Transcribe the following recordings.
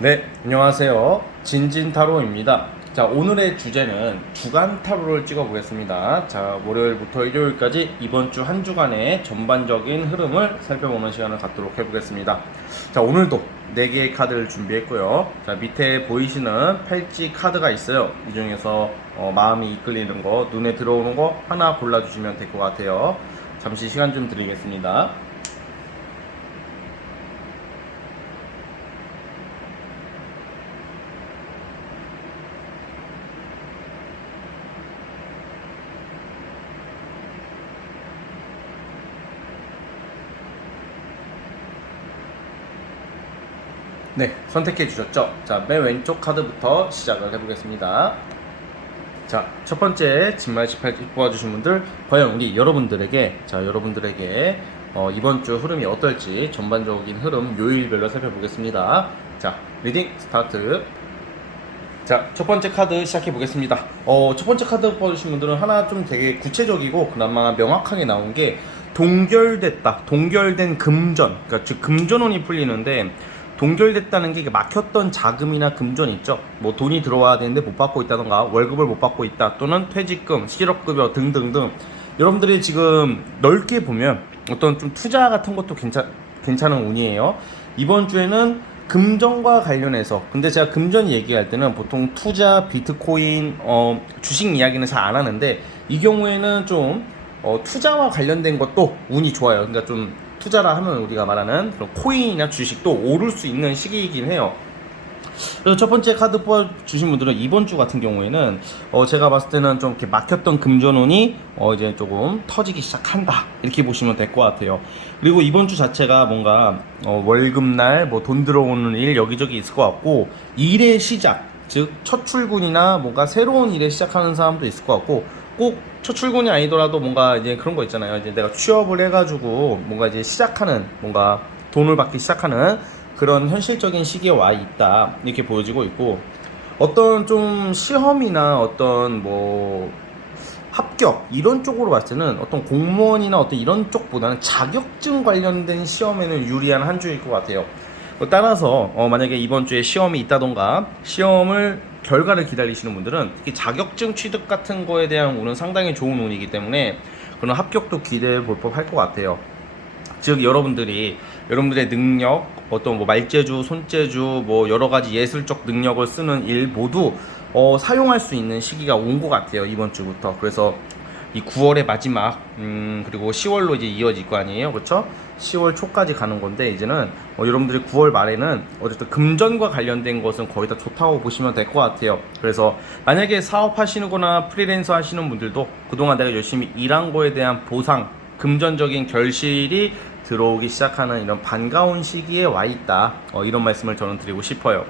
네, 안녕하세요. 진진타로입니다. 자, 오늘의 주제는 주간 타로를 찍어 보겠습니다. 자, 월요일부터 일요일까지 이번 주 한 주간의 전반적인 흐름을 살펴보는 시간을 갖도록 해보겠습니다. 자, 오늘도 4개의 카드를 준비했고요. 자, 밑에 보이시는 팔찌 카드가 있어요. 이 중에서 마음이 이끌리는 거, 눈에 들어오는 거 하나 골라주시면 될 것 같아요. 잠시 시간 좀 드리겠습니다. 네, 선택해 주셨죠? 자, 맨 왼쪽 카드부터 시작을 해보겠습니다. 자, 첫 번째 진말 18지 뽑아주신 분들, 과연 우리 여러분들에게, 이번 주 흐름이 어떨지 전반적인 흐름 요일별로 살펴보겠습니다. 자, 리딩 스타트. 자, 첫 번째 카드 시작해 보겠습니다. 첫 번째 카드 뽑아주신 분들은 하나 좀 되게 구체적이고 그나마 명확하게 나온 게 동결됐다. 동결된 금전. 그러니까 즉 금전운이 풀리는데 동결됐다는 게 막혔던 자금이나 금전 있죠. 뭐 돈이 들어와야 되는데 못 받고 있다던가 월급을 못 받고 있다 또는 퇴직금, 실업급여 등등등 여러분들이 지금 넓게 보면 어떤 좀 투자 같은 것도 괜찮은 운이에요. 이번 주에는 금전과 관련해서 근데 제가 금전 얘기할 때는 보통 투자, 비트코인, 주식 이야기는 잘 안 하는데 이 경우에는 좀 투자와 관련된 것도 운이 좋아요. 그러니까 좀 투자라 하면 우리가 말하는 그런 코인이나 주식도 오를 수 있는 시기이긴 해요. 그래서 첫 번째 카드 뽑아주신 분들은 이번 주 같은 경우에는 제가 봤을 때는 좀 이렇게 막혔던 금전운이 이제 조금 터지기 시작한다 이렇게 보시면 될 것 같아요. 그리고 이번 주 자체가 뭔가 월급날 뭐 돈 들어오는 일 여기저기 있을 것 같고 일의 시작 즉 첫 출근이나 뭔가 새로운 일에 시작하는 사람도 있을 것 같고 꼭 첫 출근이 아니더라도 뭔가 이제 그런 거 있잖아요. 이제 내가 취업을 해가지고 뭔가 이제 시작하는 뭔가 돈을 받기 시작하는 그런 현실적인 시기에 와 있다 이렇게 보여지고 있고 어떤 좀 시험이나 어떤 뭐 합격 이런 쪽으로 봤을 때는 어떤 공무원이나 어떤 이런 쪽보다는 자격증 관련된 시험에는 유리한 한 주일 것 같아요. 따라서 만약에 이번 주에 시험이 있다던가 시험을 결과를 기다리시는 분들은 특히 자격증 취득 같은 거에 대한 운은 상당히 좋은 운이기 때문에 그런 합격도 기대해 볼 법할 것 같아요. 즉 여러분들의 능력, 어떤 뭐 말재주, 손재주, 뭐 여러 가지 예술적 능력을 쓰는 일 모두 사용할 수 있는 시기가 온 것 같아요. 이번 주부터. 그래서 이 9월의 마지막, 그리고 10월로 이제 이어질 거 아니에요, 그렇죠? 10월 초까지 가는 건데 이제는 여러분들이 9월 말에는 어쨌든 금전과 관련된 것은 거의 다 좋다고 보시면 될 것 같아요. 그래서 만약에 사업하시거나 프리랜서 하시는 분들도 그동안 내가 열심히 일한 거에 대한 보상, 금전적인 결실이 들어오기 시작하는 이런 반가운 시기에 와 있다. 이런 말씀을 저는 드리고 싶어요.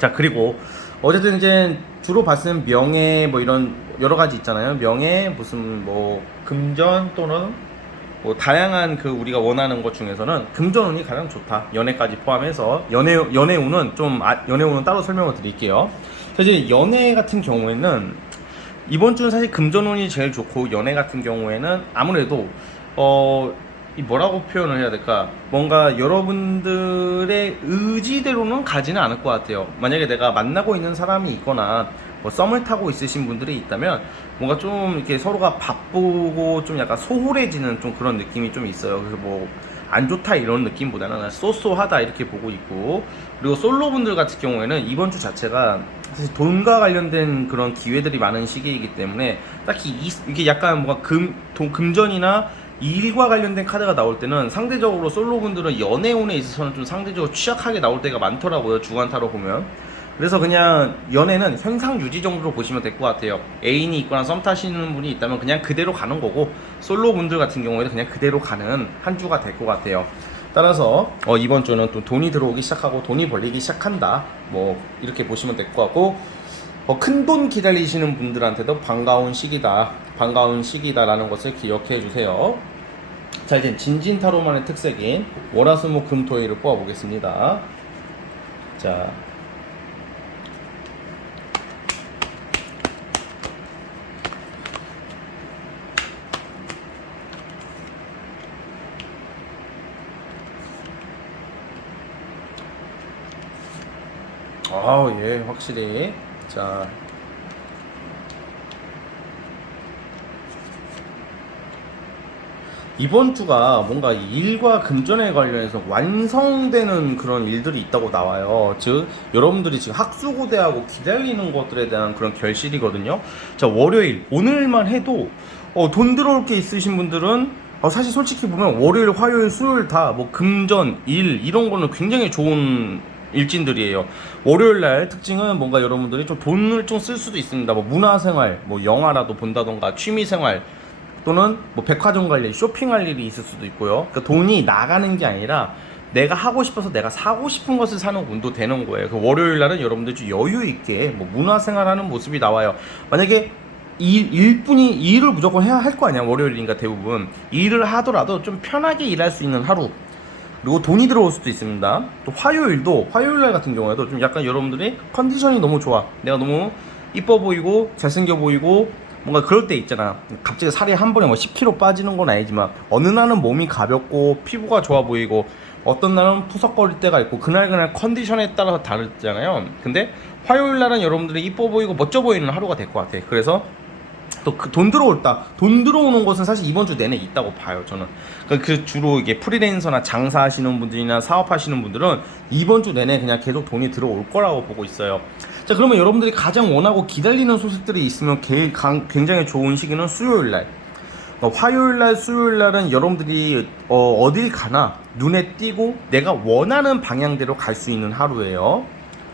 자, 그리고 어쨌든 이제 주로 봤을 때 명예 뭐 이런 여러 가지 있잖아요. 명예 무슨 뭐 금전 또는 뭐 다양한 그 우리가 원하는 것 중에서는 금전운이 가장 좋다. 연애까지 포함해서 연애운은 따로 설명을 드릴게요. 사실 연애 같은 경우에는 이번 주는 사실 금전운이 제일 좋고 연애 같은 경우에는 아무래도 이 뭐라고 표현을 해야 될까? 뭔가 여러분들의 의지대로는 가지는 않을 것 같아요. 만약에 내가 만나고 있는 사람이 있거나 뭐 썸을 타고 있으신 분들이 있다면 뭔가 좀 이렇게 서로가 바쁘고 좀 약간 소홀해지는 좀 그런 느낌이 좀 있어요. 그래서 뭐 안 좋다 이런 느낌보다는 쏘쏘하다 이렇게 보고 있고 그리고 솔로분들 같은 경우에는 이번 주 자체가 사실 돈과 관련된 그런 기회들이 많은 시기이기 때문에 딱히 이게 약간 뭔가 금전이나 일과 관련된 카드가 나올 때는 상대적으로 솔로분들은 연애운에 있어서는 좀 상대적으로 취약하게 나올 때가 많더라고요. 주간타로 보면. 그래서 그냥 연애는 현상 유지 정도로 보시면 될 것 같아요. 애인이 있거나 썸 타시는 분이 있다면 그냥 그대로 가는 거고 솔로분들 같은 경우에는 그냥 그대로 가는 한 주가 될 것 같아요. 따라서 이번 주는 또 돈이 들어오기 시작하고 돈이 벌리기 시작한다. 뭐 이렇게 보시면 될 것 같고 큰 돈 기다리시는 분들한테도 반가운 시기다라는 것을 기억해 주세요. 자, 이제 진진타로만의 특색인 월화수목금토일을 뽑아보겠습니다. 자, 예, 확실히. 자, 이번 주가 뭔가 일과 금전에 관련해서 완성되는 그런 일들이 있다고 나와요. 즉, 여러분들이 지금 학수고대하고 기다리는 것들에 대한 그런 결실이거든요. 자, 월요일, 오늘만 해도 돈 들어올 게 있으신 분들은 사실 솔직히 보면 월요일, 화요일, 수요일 다 뭐 금전, 일 이런 거는 굉장히 좋은 일진들이에요. 월요일 날 특징은 뭔가 여러분들이 좀 돈을 좀 쓸 수도 있습니다. 뭐 문화생활, 뭐 영화라도 본다던가 취미생활 또는 뭐 백화점 갈 일, 쇼핑할 일이 있을 수도 있고요. 그러니까 돈이 나가는 게 아니라 내가 하고 싶어서 내가 사고 싶은 것을 사는 운도 되는 거예요. 그 월요일 날은 여러분들 좀 여유 있게 뭐 문화생활하는 모습이 나와요. 만약에 일을 무조건 해야 할 거 아니야. 월요일이니까 대부분 일을 하더라도 좀 편하게 일할 수 있는 하루. 그리고 돈이 들어올 수도 있습니다. 또 화요일 날 같은 경우에도 좀 약간 여러분들이 컨디션이 너무 좋아. 내가 너무 이뻐 보이고 잘생겨 보이고 뭔가 그럴 때 있잖아. 갑자기 살이 한 번에 뭐 10kg 빠지는 건 아니지만 어느 날은 몸이 가볍고 피부가 좋아 보이고 어떤 날은 푸석거릴 때가 있고 그날 컨디션에 따라서 다르잖아요. 근데 화요일 날은 여러분들이 이뻐 보이고 멋져 보이는 하루가 될 것 같아. 그래서 또 그 돈 들어오는 것은 사실 이번 주 내내 있다고 봐요. 저는 그 주로 이게 프리랜서나 장사하시는 분들이나 사업하시는 분들은 이번 주 내내 그냥 계속 돈이 들어올 거라고 보고 있어요. 자, 그러면 여러분들이 가장 원하고 기다리는 소식들이 있으면 굉장히 좋은 시기는 수요일 날. 화요일 날, 수요일 날은 여러분들이 어딜 가나 눈에 띄고 내가 원하는 방향대로 갈 수 있는 하루예요.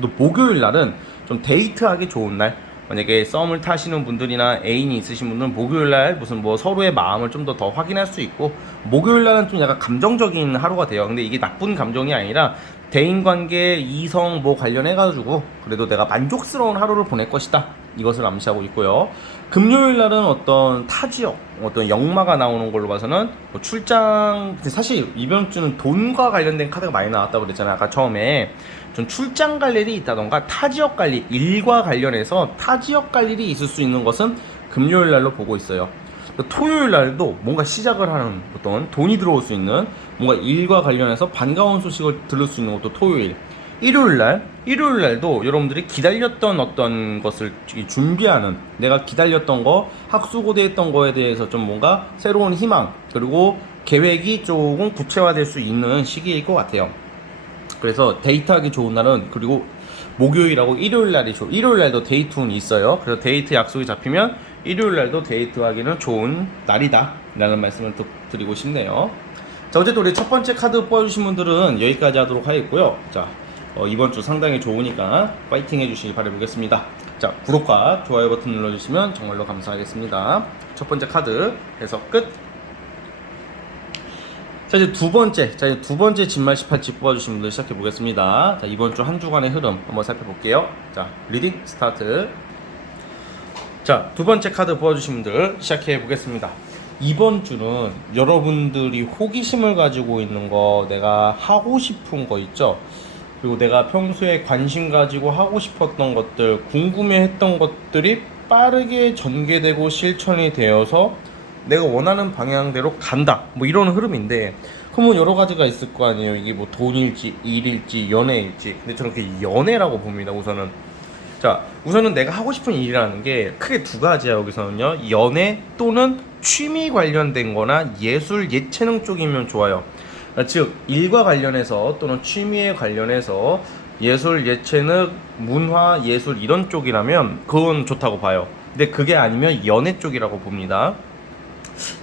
또 목요일 날은 좀 데이트하기 좋은 날. 만약에 썸을 타시는 분들이나 애인이 있으신 분들은 목요일날 무슨 뭐 서로의 마음을 좀 더 확인할 수 있고, 목요일날은 좀 약간 감정적인 하루가 돼요. 근데 이게 나쁜 감정이 아니라 대인관계, 이성 뭐 관련해가지고 그래도 내가 만족스러운 하루를 보낼 것이다, 이것을 암시하고 있고요. 금요일날은 어떤 타지역, 어떤 역마가 나오는 걸로 봐서는 뭐 출장, 사실 이번 주는 돈과 관련된 카드가 많이 나왔다고 그랬잖아요, 아까 처음에. 좀 출장 갈 일이 있다던가 타지역 갈 일, 일과 관련해서 타지역 갈 일이 있을 수 있는 것은 금요일 날로 보고 있어요. 토요일 날도 뭔가 시작을 하는 어떤 돈이 들어올 수 있는 뭔가 일과 관련해서 반가운 소식을 들을 수 있는 것도 토요일. 일요일 날도 여러분들이 기다렸던 어떤 것을 준비하는, 내가 기다렸던 거, 학수고대했던 거에 대해서 좀 뭔가 새로운 희망, 그리고 계획이 조금 구체화될 수 있는 시기일 것 같아요. 그래서 데이트하기 좋은 날은, 그리고 목요일하고 일요일 날도 데이트운이 있어요. 그래서 데이트 약속이 잡히면 일요일 날도 데이트하기는 좋은 날이다 라는 말씀을 드리고 싶네요. 자, 어쨌든 우리 첫 번째 카드 뽑아주신 분들은 여기까지 하도록 하겠고요. 자, 이번 주 상당히 좋으니까 파이팅 해주시기 바라보겠습니다. 자, 구독과 좋아요 버튼 눌러주시면 정말로 감사하겠습니다. 첫 번째 카드 해석 끝. 자, 이제 두 번째 진말 18지 뽑아주신 분들 시작해 보겠습니다. 자, 이번 주 한 주간의 흐름 한번 살펴볼게요. 자, 리딩 스타트. 자, 두 번째 카드 뽑아주신 분들 시작해 보겠습니다. 이번 주는 여러분들이 호기심을 가지고 있는 거, 내가 하고 싶은 거 있죠? 그리고 내가 평소에 관심 가지고 하고 싶었던 것들, 궁금해했던 것들이 빠르게 전개되고 실천이 되어서 내가 원하는 방향대로 간다, 뭐 이런 흐름인데, 그러면 여러 가지가 있을 거 아니에요. 이게 뭐 돈일지 일일지 연애일지. 근데 저는 그 연애라고 봅니다. 우선은 내가 하고 싶은 일이라는 게 크게 두 가지야. 여기서는요, 연애 또는 취미 관련된 거나 예술 예체능 쪽이면 좋아요. 즉 일과 관련해서 또는 취미에 관련해서 예술 예체능 문화 예술 이런 쪽이라면 그건 좋다고 봐요. 근데 그게 아니면 연애 쪽이라고 봅니다.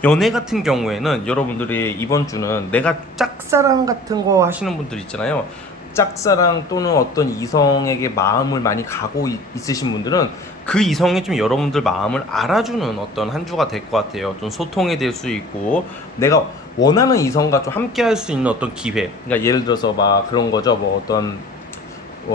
연애 같은 경우에는 여러분들이 이번 주는 내가 짝사랑 같은 거 하시는 분들 있잖아요. 짝사랑 또는 어떤 이성에게 마음을 많이 가고 있으신 분들은 그 이성이 좀 여러분들 마음을 알아주는 어떤 한 주가 될 것 같아요. 좀 소통이 될 수 있고 내가 원하는 이성과 좀 함께 할 수 있는 어떤 기회. 그러니까 예를 들어서 막 그런 거죠. 뭐 어떤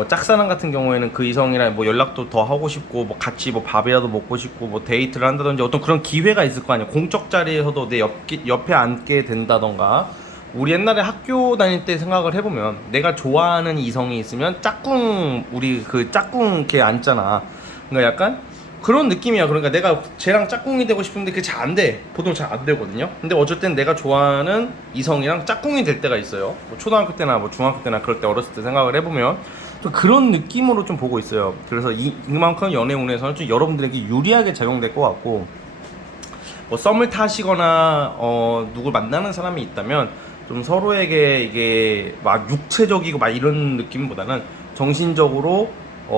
짝사랑 같은 경우에는 그 이성이랑 뭐 연락도 더 하고 싶고 뭐 같이 뭐 밥이라도 먹고 싶고 뭐 데이트를 한다든지 어떤 그런 기회가 있을 거 아니에요. 공적 자리에서도 내 옆에 앉게 된다던가. 우리 옛날에 학교 다닐 때 생각을 해보면 내가 좋아하는 이성이 있으면 우리 그 짝꿍 이렇게 앉잖아. 그러니까 약간 그런 느낌이야. 그러니까 내가 쟤랑 짝꿍이 되고 싶은데 그게 잘 안 돼. 보통 잘 안 되거든요. 근데 어쩔 땐 내가 좋아하는 이성이랑 짝꿍이 될 때가 있어요. 뭐 초등학교 때나 뭐 중학교 때나 그럴 때 어렸을 때 생각을 해보면 좀 그런 느낌으로 좀 보고 있어요. 그래서 이만큼 연애운에서는 좀 여러분들에게 유리하게 작용될 것 같고, 뭐 썸을 타시거나 누굴 만나는 사람이 있다면 좀 서로에게 이게 막 육체적이고 막 이런 느낌보다는 정신적으로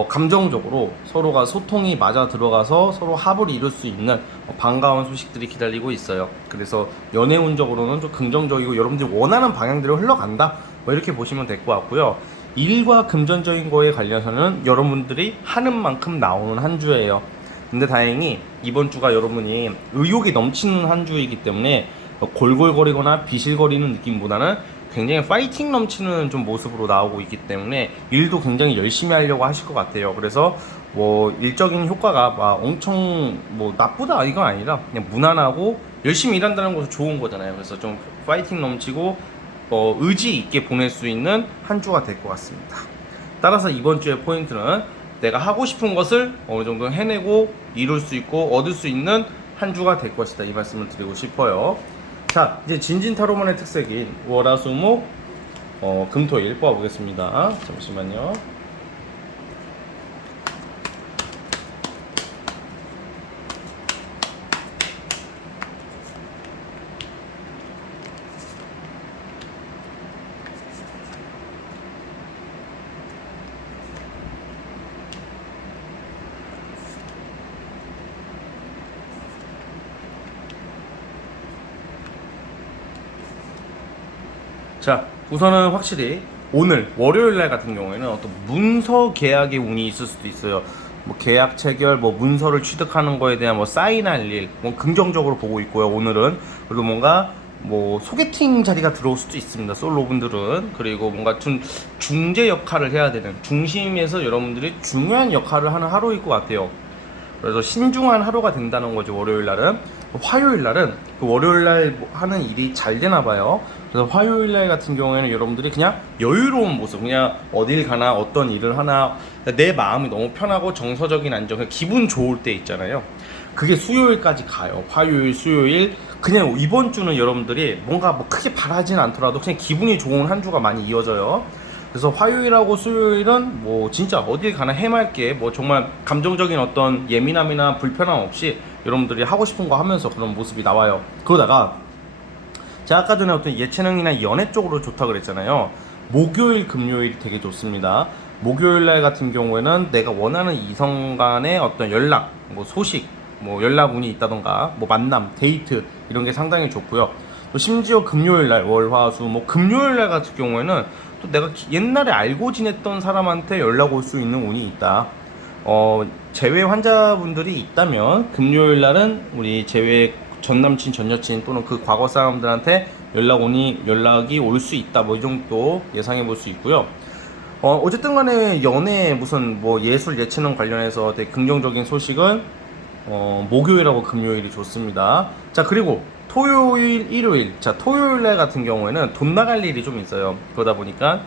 감정적으로 서로가 소통이 맞아 들어가서 서로 합을 이룰 수 있는 반가운 소식들이 기다리고 있어요. 그래서 연애운적으로는 좀 긍정적이고 여러분들이 원하는 방향대로 흘러간다, 뭐 이렇게 보시면 될 것 같고요. 일과 금전적인 거에 관련해서는 여러분들이 하는 만큼 나오는 한 주예요. 근데 다행히 이번 주가 여러분이 의욕이 넘치는 한 주이기 때문에 골골거리거나 비실거리는 느낌보다는 굉장히 파이팅 넘치는 좀 모습으로 나오고 있기 때문에 일도 굉장히 열심히 하려고 하실 것 같아요. 그래서 뭐 일적인 효과가 막 엄청 뭐 나쁘다 이건 아니라 그냥 무난하고 열심히 일한다는 것은 좋은 거잖아요. 그래서 좀 파이팅 넘치고 의지 있게 보낼 수 있는 한 주가 될 것 같습니다. 따라서 이번 주의 포인트는 내가 하고 싶은 것을 어느 정도 해내고 이룰 수 있고 얻을 수 있는 한 주가 될 것이다, 이 말씀을 드리고 싶어요. 자, 이제 진진타로만의 특색인 월화수목 금토일 뽑아보겠습니다. 잠시만요. 자, 우선은 확실히 오늘 월요일날 같은 경우에는 어떤 문서 계약의 운이 있을 수도 있어요. 뭐 계약 체결, 뭐 문서를 취득하는 거에 대한 뭐 사인할 일, 뭐 긍정적으로 보고 있고요. 오늘은 그리고 뭔가 뭐 소개팅 자리가 들어올 수도 있습니다. 솔로분들은. 그리고 뭔가 중재 역할을 해야 되는, 중심에서 여러분들이 중요한 역할을 하는 하루일 것 같아요. 그래서 신중한 하루가 된다는 거죠, 월요일 날은. 화요일 날은 그 월요일 날 하는 일이 잘 되나 봐요. 그래서 화요일 날 같은 경우에는 여러분들이 그냥 여유로운 모습, 그냥 어딜 가나 어떤 일을 하나 내 마음이 너무 편하고 정서적인 안정, 그냥 기분 좋을 때 있잖아요. 그게 수요일까지 가요. 화요일, 수요일. 그냥 이번 주는 여러분들이 뭔가 뭐 크게 바라진 않더라도 그냥 기분이 좋은 한 주가 많이 이어져요. 그래서 화요일하고 수요일은 뭐 진짜 어딜 가나 해맑게, 뭐 정말 감정적인 어떤 예민함이나 불편함 없이 여러분들이 하고 싶은 거 하면서 그런 모습이 나와요. 그러다가 제가 아까 전에 어떤 예체능이나 연애 쪽으로 좋다 그랬잖아요. 목요일, 금요일이 되게 좋습니다. 목요일 날 같은 경우에는 내가 원하는 이성 간의 어떤 연락, 뭐 소식, 뭐 연락 운이 있다던가 뭐 만남, 데이트 이런 게 상당히 좋고요. 또 심지어 금요일 날, 월, 화, 수, 뭐 금요일 날 같은 경우에는 또 내가 옛날에 알고 지냈던 사람한테 연락 올 수 있는 운이 있다. 재회 환자분들이 있다면 금요일 날은 우리 재회 전 남친, 전 여친 또는 그 과거 사람들한테 연락이 올 수 있다. 뭐 이 정도 예상해 볼 수 있고요. 어쨌든 간에 연애 무슨 뭐 예술 예체능 관련해서 되게 긍정적인 소식은 목요일하고 금요일이 좋습니다. 자, 그리고 토요일, 일요일. 자, 토요일 날 같은 경우에는 돈 나갈 일이 좀 있어요. 그러다 보니까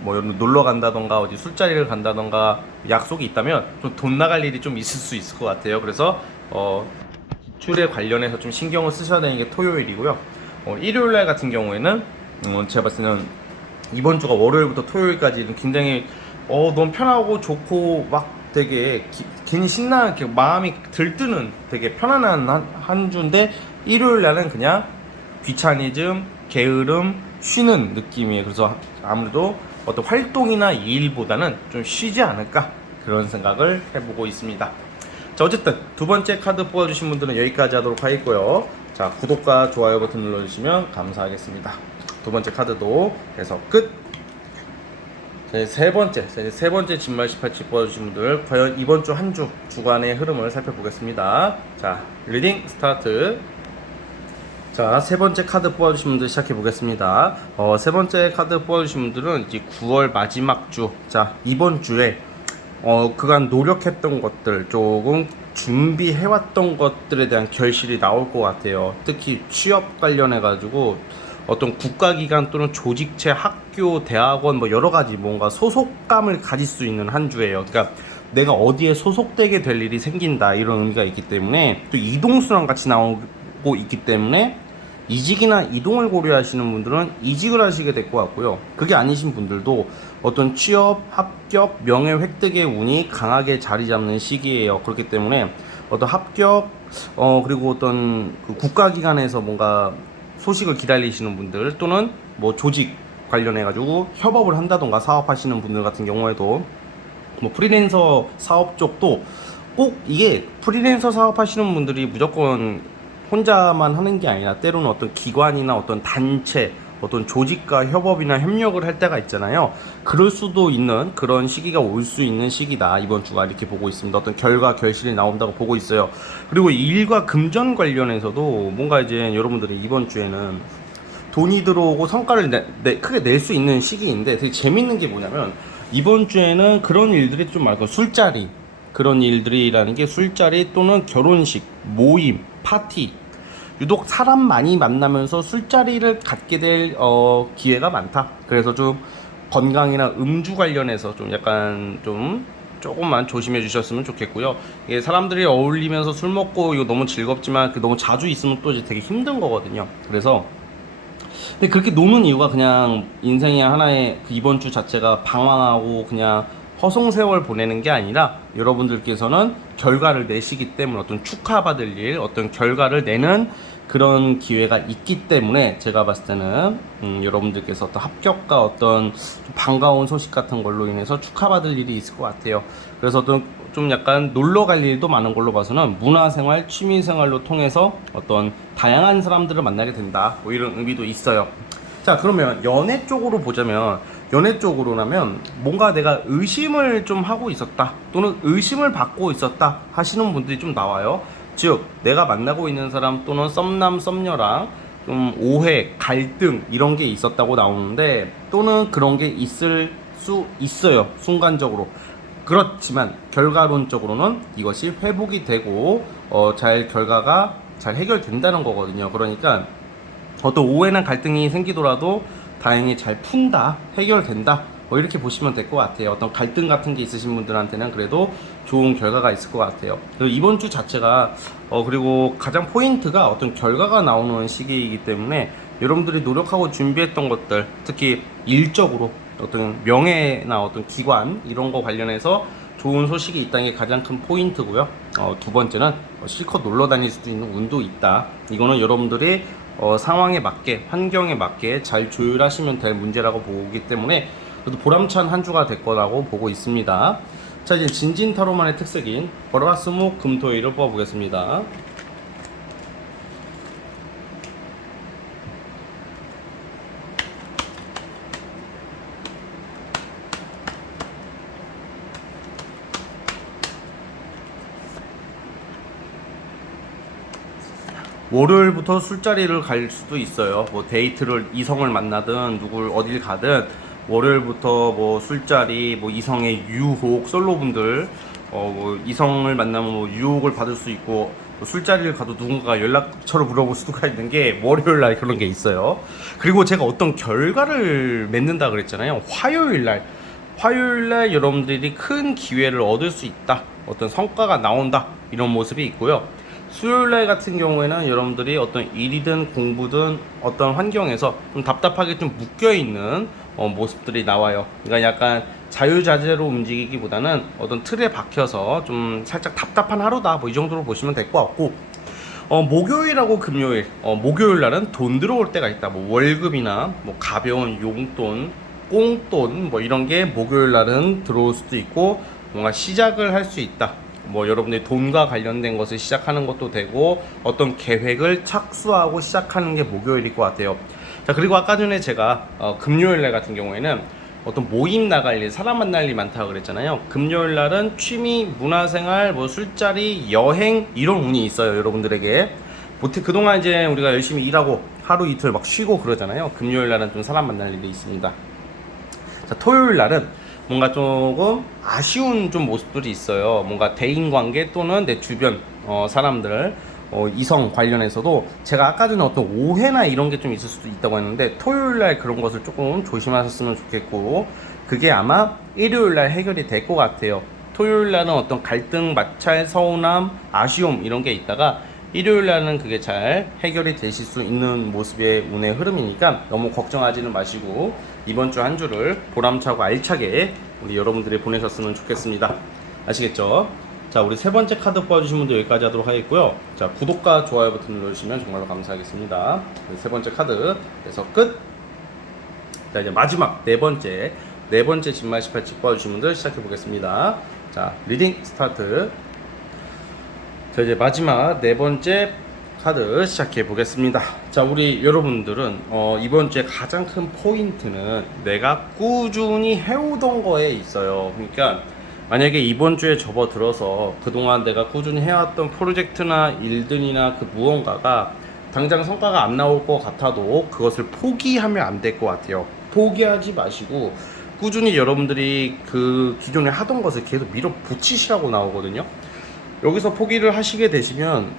뭐 놀러 간다던가 어디 술자리를 간다던가 약속이 있다면 좀 돈 나갈 일이 좀 있을 수 있을 것 같아요. 그래서 지출에 관련해서 좀 신경을 쓰셔야 되는 게 토요일이고요. 일요일 날 같은 경우에는 제가 봤을 때는 이번 주가 월요일부터 토요일까지는 굉장히 너무 편하고 좋고 막 되게 괜히 이렇게 마음이 들뜨는 되게 편안한 한 주인데, 일요일 날은 그냥 귀차니즘, 게으름, 쉬는 느낌이에요. 그래서 아무래도 어떤 활동이나 일보다는 좀 쉬지 않을까, 그런 생각을 해보고 있습니다. 자, 어쨌든 두 번째 카드 뽑아주신 분들은 여기까지 하도록 하겠고요. 자, 구독과 좋아요 버튼 눌러주시면 감사하겠습니다. 두 번째 카드도 해서 끝. 자, 세 번째 진말 18치 뽑아주신 분들, 과연 이번 주 한 주 주간의 흐름을 살펴보겠습니다. 자, 리딩 스타트. 자, 세 번째 카드 뽑아주신 분들 시작해 보겠습니다. 세 번째 카드 뽑아주신 분들은 이제 9월 마지막 주, 자, 이번 주에 그간 노력했던 것들, 조금 준비해왔던 것들에 대한 결실이 나올 것 같아요. 특히 취업 관련해가지고 어떤 국가기관 또는 조직체, 학교, 대학원 뭐 여러가지 뭔가 소속감을 가질 수 있는 한 주예요. 그러니까 내가 어디에 소속되게 될 일이 생긴다 이런 의미가 있기 때문에, 또 이동수랑 같이 나오고 있기 때문에 이직이나 이동을 고려하시는 분들은 이직을 하시게 될 것 같고요. 그게 아니신 분들도 어떤 취업, 합격, 명예 획득의 운이 강하게 자리 잡는 시기예요. 그렇기 때문에 어떤 합격, 그리고 어떤 그 국가기관에서 뭔가 소식을 기다리시는 분들, 또는 뭐 조직 관련해가지고 협업을 한다던가 사업하시는 분들 같은 경우에도, 뭐 프리랜서 사업 쪽도 꼭 이게 프리랜서 사업하시는 분들이 무조건 혼자만 하는 게 아니라 때로는 어떤 기관이나 어떤 단체, 어떤 조직과 협업이나 협력을 할 때가 있잖아요. 그럴 수도 있는 그런 시기가 올 수 있는 시기다, 이번 주가, 이렇게 보고 있습니다. 어떤 결과 결실이 나온다고 보고 있어요. 그리고 일과 금전 관련해서도 뭔가 이제 여러분들이 이번 주에는 돈이 들어오고 성과를 크게 낼 수 있는 시기인데, 되게 재밌는 게 뭐냐면 이번 주에는 그런 일들이 좀 많고, 술자리, 그런 일들이라는 게 술자리 또는 결혼식, 모임, 파티, 유독 사람 많이 만나면서 술자리를 갖게 될 기회가 많다. 그래서 좀 건강이나 음주 관련해서 좀 약간 좀 조금만 조심해 주셨으면 좋겠고요. 이게 사람들이 어울리면서 술 먹고 이거 너무 즐겁지만 너무 자주 있으면 또 이제 되게 힘든 거거든요. 그래서 근데 그렇게 노는 이유가 그냥 인생의 하나의 이번 주 자체가 방황하고 그냥 허송세월 보내는 게 아니라, 여러분들께서는 결과를 내시기 때문에 어떤 축하받을 일, 어떤 결과를 내는 그런 기회가 있기 때문에, 제가 봤을 때는 여러분들께서 어떤 합격과 어떤 반가운 소식 같은 걸로 인해서 축하받을 일이 있을 것 같아요. 그래서 좀 약간 놀러 갈 일도 많은 걸로 봐서는 문화생활, 취미생활로 통해서 어떤 다양한 사람들을 만나게 된다, 뭐 이런 의미도 있어요. 자, 그러면 연애 쪽으로 보자면, 연애 쪽으로라면 뭔가 내가 의심을 좀 하고 있었다, 또는 의심을 받고 있었다 하시는 분들이 좀 나와요. 즉, 내가 만나고 있는 사람 또는 썸남 썸녀랑 좀 오해, 갈등 이런 게 있었다고 나오는데, 또는 그런 게 있을 수 있어요, 순간적으로. 그렇지만 결과론적으로는 이것이 회복이 되고 결과가 잘 해결된다는 거거든요. 그러니까 어떤 오해나 갈등이 생기더라도 다행히 잘 푼다, 해결된다, 뭐 이렇게 보시면 될 것 같아요. 어떤 갈등 같은 게 있으신 분들한테는 그래도 좋은 결과가 있을 것 같아요. 그리고 이번 주 자체가 그리고 가장 포인트가 어떤 결과가 나오는 시기이기 때문에, 여러분들이 노력하고 준비했던 것들, 특히 일적으로 어떤 명예나 어떤 기관 이런 거 관련해서 좋은 소식이 있다는 게 가장 큰 포인트고요. 두 번째는 실컷 놀러 다닐 수도 있는 운도 있다. 이거는 여러분들이 상황에 맞게, 환경에 맞게 잘 조율하시면 될 문제라고 보기 때문에, 그래도 보람찬 한 주가 될 거라고 보고 있습니다. 자, 이제 진진타로만의 특색인 월화수목 금토일을 뽑아보겠습니다. 월요일부터 술자리를 갈 수도 있어요. 뭐 데이트를, 이성을 만나든 누굴 어딜 가든 월요일부터 뭐 술자리, 뭐 이성의 유혹, 솔로분들 뭐 이성을 만나면 뭐 유혹을 받을 수 있고, 또 술자리를 가도 누군가가 연락처를 물어볼 수가 있는 게 월요일날 그런 게 있어요. 그리고 제가 어떤 결과를 맺는다 그랬잖아요. 화요일날 여러분들이 큰 기회를 얻을 수 있다, 어떤 성과가 나온다, 이런 모습이 있고요. 수요일날 같은 경우에는 여러분들이 어떤 일이든 공부든 어떤 환경에서 좀 답답하게 좀 묶여있는 모습들이 나와요. 그러니까 약간 자유자재로 움직이기보다는 어떤 틀에 박혀서 좀 살짝 답답한 하루다, 뭐 이 정도로 보시면 될 것 같고, 목요일하고 금요일, 목요일날은 돈 들어올 때가 있다. 뭐 월급이나 뭐 가벼운 용돈, 꽁돈 뭐 이런 게 목요일날은 들어올 수도 있고, 뭔가 시작을 할 수 있다. 뭐 여러분들이 돈과 관련된 것을 시작하는 것도 되고, 어떤 계획을 착수하고 시작하는 게 목요일일 것 같아요. 자, 그리고 아까 전에 제가 금요일날 같은 경우에는 어떤 모임 나갈 일, 사람 만날 일 많다고 그랬잖아요. 금요일날은 취미, 문화생활, 뭐 술자리, 여행 이런 운이 있어요, 여러분들에게. 그동안 이제 우리가 열심히 일하고 하루 이틀 막 쉬고 그러잖아요. 금요일날은 좀 사람 만날 일이 있습니다. 자, 토요일날은 뭔가 조금 아쉬운 좀 모습들이 있어요. 뭔가 대인관계 또는 내 주변 사람들, 이성 관련해서도 제가 아까 전에 어떤 오해나 이런 게 좀 있을 수도 있다고 했는데, 토요일날 그런 것을 조금 조심하셨으면 좋겠고, 그게 아마 일요일날 해결이 될 것 같아요. 토요일 날은 어떤 갈등, 마찰, 서운함, 아쉬움 이런 게 있다가 일요일 날은 그게 잘 해결이 되실 수 있는 모습의 운의 흐름이니까 너무 걱정하지는 마시고 이번 주 한 주를 보람차고 알차게 우리 여러분들이 보내셨으면 좋겠습니다. 아시겠죠? 자, 우리 세 번째 카드 뽑아주신 분들 여기까지 하도록 하겠고요. 자, 구독과 좋아요 버튼 눌러주시면 정말로 감사하겠습니다. 세 번째 카드에서 끝. 자, 이제 마지막 네 번째 진말 18집 뽑아주신 분들 시작해 보겠습니다. 자, 리딩 스타트. 자, 이제 마지막 네 번째 카드 시작해 보겠습니다. 자, 우리 여러분들은 이번 주에 가장 큰 포인트는 내가 꾸준히 해오던 거에 있어요. 그러니까 만약에 이번 주에 접어들어서 그동안 내가 꾸준히 해왔던 프로젝트나 일들이나 그 무언가가 당장 성과가 안 나올 것 같아도 그것을 포기하면 안 될 것 같아요. 포기하지 마시고 꾸준히 여러분들이 그 기존에 하던 것을 계속 밀어붙이시라고 나오거든요. 여기서 포기를 하시게 되시면,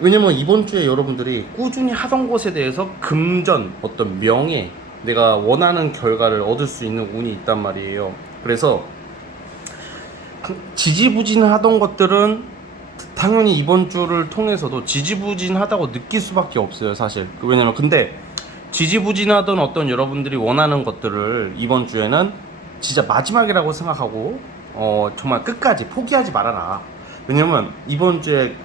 왜냐면 이번 주에 여러분들이 꾸준히 하던 것에 대해서 금전, 어떤 명예, 내가 원하는 결과를 얻을 수 있는 운이 있단 말이에요. 그래서 지지부진하던 것들은 당연히 이번 주를 통해서도 지지부진하다고 느낄 수밖에 없어요, 사실. 왜냐면 근데 지지부진하던 어떤 여러분들이 원하는 것들을 이번 주에는 진짜 마지막이라고 생각하고 정말 끝까지 포기하지 말아라. 왜냐면 이번 주에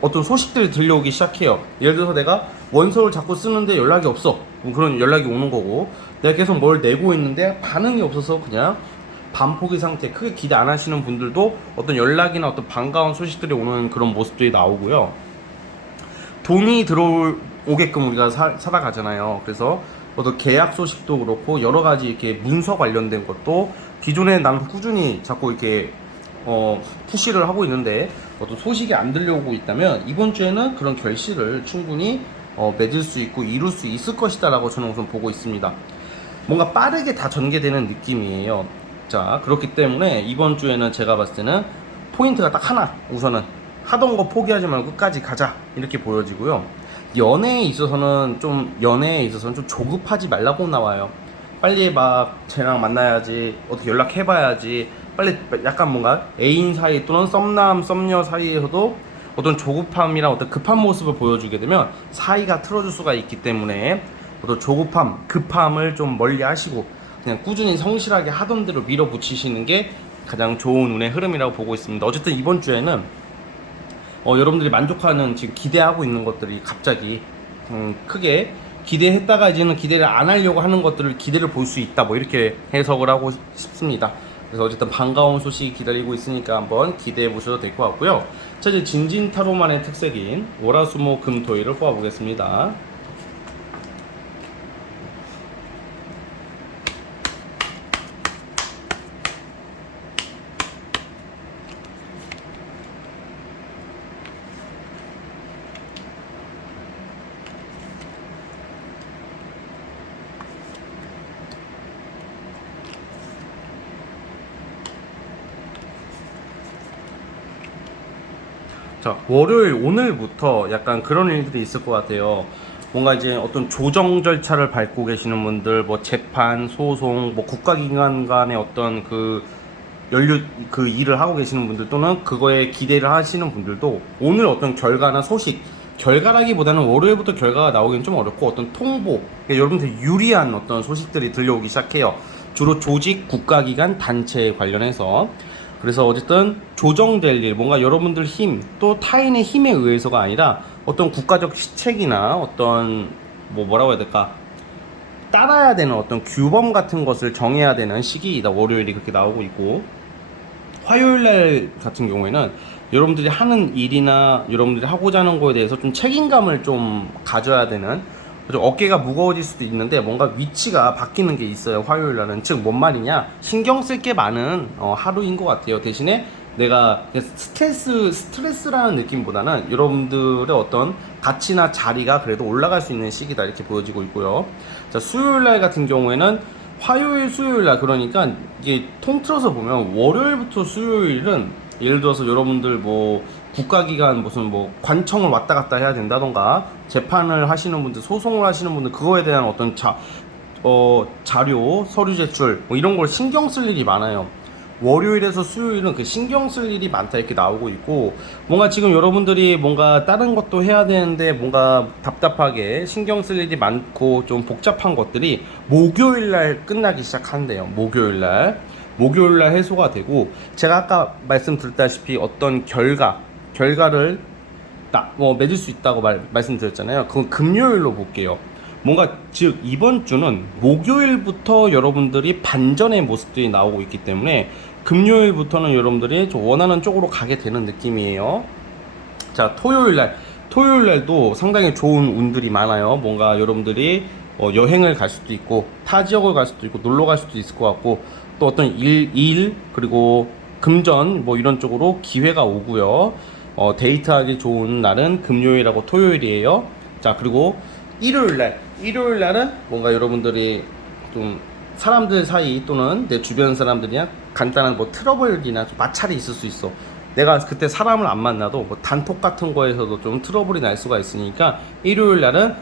어떤 소식들이 들려오기 시작해요. 예를 들어서 내가 원서를 자꾸 쓰는데 연락이 없어. 그런 연락이 오는 거고, 내가 계속 뭘 내고 있는데 반응이 없어서 그냥 반포기 상태, 크게 기대 안 하시는 분들도 어떤 연락이나 어떤 반가운 소식들이 오는 그런 모습들이 나오고요. 돈이 들어오게끔 우리가 살아가잖아요. 그래서 어떤 계약 소식도 그렇고 여러 가지 이렇게 문서 관련된 것도 기존에 나는 꾸준히 자꾸 이렇게 푸시를 하고 있는데 어떤 소식이 안 들려오고 있다면 이번 주에는 그런 결실을 충분히 맺을 수 있고 이룰 수 있을 것이다 라고 저는 우선 보고 있습니다. 뭔가 빠르게 다 전개되는 느낌이에요. 자, 그렇기 때문에 이번 주에는 제가 봤을 때는 포인트가 딱 하나, 우선은 하던 거 포기하지 말고 끝까지 가자 이렇게 보여지고요. 연애에 있어서는 좀 조급하지 말라고 나와요. 빨리 막 쟤랑 만나야지, 어떻게 연락해봐야지, 빨리 약간 뭔가 애인 사이 또는 썸남 썸녀 사이에서도 어떤 조급함이랑 어떤 급한 모습을 보여주게 되면 사이가 틀어질 수가 있기 때문에 어떤 조급함, 급함을 좀 멀리 하시고 그냥 꾸준히 성실하게 하던 대로 밀어붙이시는 게 가장 좋은 운의 흐름이라고 보고 있습니다. 어쨌든 이번 주에는 여러분들이 만족하는, 지금 기대하고 있는 것들이 갑자기 크게 기대했다가 이제는 기대를 안 하려고 하는 것들을 기대를 볼 수 있다, 뭐 이렇게 해석을 하고 싶습니다. 그래서 어쨌든 반가운 소식이 기다리고 있으니까 한번 기대해 보셔도 될 것 같고요. 자, 이제 진진타로만의 특색인 월화수목 금토일을 뽑아보겠습니다. 자, 월요일 오늘부터 약간 그런 일들이 있을 것 같아요. 뭔가 이제 어떤 조정 절차를 밟고 계시는 분들, 뭐 재판, 소송, 뭐 국가기관 간의 어떤 그 일을 하고 계시는 분들 또는 그거에 기대를 하시는 분들도 오늘 어떤 결과나 소식, 결과라기보다는 월요일부터 결과가 나오기는 좀 어렵고 어떤 통보, 그러니까 여러분들 유리한 어떤 소식들이 들려오기 시작해요. 주로 조직, 국가기관, 단체에 관련해서. 그래서 어쨌든 조정될 일, 뭔가 여러분들 힘, 또 타인의 힘에 의해서가 아니라 어떤 국가적 시책이나 어떤 뭐라고 해야 될까, 따라야 되는 어떤 규범 같은 것을 정해야 되는 시기이다. 월요일이 그렇게 나오고 있고, 화요일날 같은 경우에는 여러분들이 하는 일이나 여러분들이 하고자 하는 거에 대해서 좀 책임감을 좀 가져야 되는, 어깨가 무거워질 수도 있는데 뭔가 위치가 바뀌는 게 있어요. 화요일날은. 즉 뭔 말이냐, 신경 쓸 게 많은 하루인 것 같아요. 대신에 내가 스트레스라는 느낌보다는 여러분들의 어떤 가치나 자리가 그래도 올라갈 수 있는 시기다, 이렇게 보여지고 있고요. 자, 수요일날 같은 경우에는 화요일, 수요일날, 그러니까 이게 통틀어서 보면 월요일부터 수요일은 예를 들어서 여러분들 뭐 국가기관 무슨 뭐 관청을 왔다 갔다 해야 된다던가, 재판을 하시는 분들, 소송을 하시는 분들, 그거에 대한 어떤 자료, 서류 제출 뭐 이런 걸 신경 쓸 일이 많아요. 월요일에서 수요일은 그 신경 쓸 일이 많다 이렇게 나오고 있고, 뭔가 지금 여러분들이 뭔가 다른 것도 해야 되는데 뭔가 답답하게 신경 쓸 일이 많고 좀 복잡한 것들이 목요일날 끝나기 시작한대요. 목요일날 해소가 되고, 제가 아까 말씀드렸다시피 어떤 결과를 맺을 수 있다고 말씀드렸잖아요. 그건 금요일로 볼게요. 뭔가 즉 이번 주는 목요일부터 여러분들이 반전의 모습들이 나오고 있기 때문에 금요일부터는 여러분들이 좀 원하는 쪽으로 가게 되는 느낌이에요. 자, 토요일날도 상당히 좋은 운들이 많아요. 뭔가 여러분들이 여행을 갈 수도 있고 타 지역을 갈 수도 있고 놀러 갈 수도 있을 것 같고, 또 어떤 일 그리고 금전 뭐 이런 쪽으로 기회가 오고요. 데이트하기 좋은 날은 금요일하고 토요일이에요. 자, 그리고 일요일날은 뭔가 여러분들이 좀 사람들 사이 또는 내 주변 사람들이랑 간단한 뭐 트러블이나 좀 마찰이 있을 수 있어. 내가 그때 사람을 안 만나도 뭐 단톡 같은 거에서도 좀 트러블이 날 수가 있으니까 일요일날은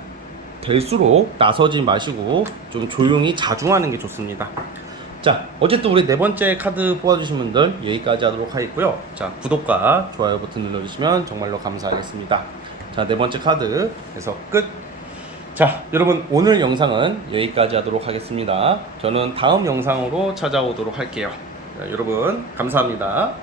될수록 나서지 마시고 좀 조용히 자중하는 게 좋습니다. 자, 어쨌든 우리 네 번째 카드 뽑아주신 분들 여기까지 하도록 하겠고요. 자, 구독과 좋아요 버튼 눌러주시면 정말로 감사하겠습니다. 자, 네 번째 카드에서 끝. 자, 여러분 오늘 영상은 여기까지 하도록 하겠습니다. 저는 다음 영상으로 찾아오도록 할게요. 자, 여러분 감사합니다.